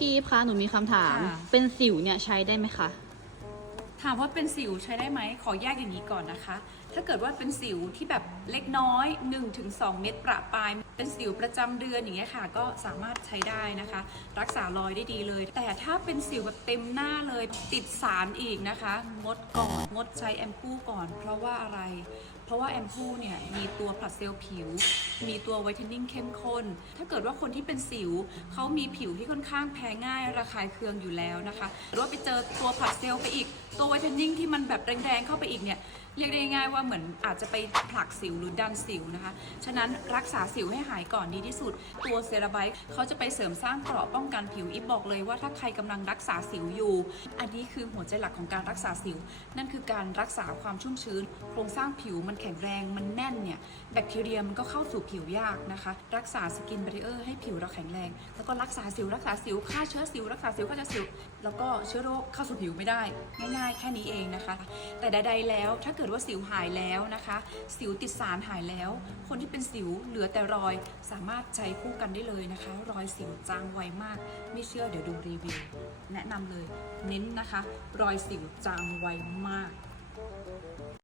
พี่คะหนูมีคำถาม ค่ะ เป็นสิวเนี่ยใช้ได้ไหมคะ ถามว่าเป็นสิวใช้ได้ไหม ขอแยกอย่างนี้ก่อนนะคะ ถ้าเกิดว่าเป็นสิวที่แบบเล็กน้อย 1-2 เม็ดประปราย เป็นสิวประจำเดือนอย่างเงี้ยค่ะ ก็สามารถใช้ได้นะคะ รักษารอยได้ดีเลย แต่ถ้าเป็นสิวแบบเต็มหน้าเลยติดสารอีกนะคะ งดก่อน งดใช้แอมพูก่อน เพราะว่าอะไร เพราะว่าแอมพูเนี่ยมีตัวผลัดเซลล์ผิว มีตัวไวท์เทนนิ่งเข้มข้น ถ้าเกิดว่าคนที่เป็นสิวเขามีผิวที่ค่อนข้างแพ้ง่ายระคายเคืองอยู่แล้วนะคะหรือว่าไปเจอตัวผลัดเซลล์ไปอีกตัวไวท์เทนนิ่งที่มันแบบแรงๆเข้าไปอีกเนี่ยเรียกได้ง่ายว่าเหมือนอาจจะไปผลักสิวหรือดันสิวนะคะ ฉะนั้นรักษาสิวให้หายก่อนดีที่สุด ตัวเซราไบต์เขาจะไปเสริมสร้างเกราะป้องกันผิวอีฟบอกเลยว่าถ้าใครกำลังรักษาสิวอยู่ อันนี้คือหัวใจหลักของการรักษาสิว นั่นคือการรักษาความชุ่มชื้น โครงสร้างผิวมันแข็งแรงมันแน่นเนี่ย แบคทีเรียมันก็เข้าสู่ผิวยากนะคะ รักษาสกินบริเออร์ให้ผิวเราแข็งแรง แล้วก็รักษาสิวรักษาสิวฆ่าเชื้อสิวรักษาสิวฆ่าเชื้อสิว แล้วก็เชื้อโรคเข้าสู่ผิวไม่ได้ ง่ายๆ แค่นี้เองนะคะ แต่ใด ๆ แล้วถ้าเกิดว่าสิวหายแล้วนะคะ สิวติดสารหายแล้ว คนที่เป็นสิวเหลือแต่รอยสามารถใช้คู่กันได้เลยนะคะ รอยสิวจางไวมาก ไม่เชื่อเดี๋ยวดูรีวิวแนะนำเลย เน้นนะคะ รอยสิวจางไวมาก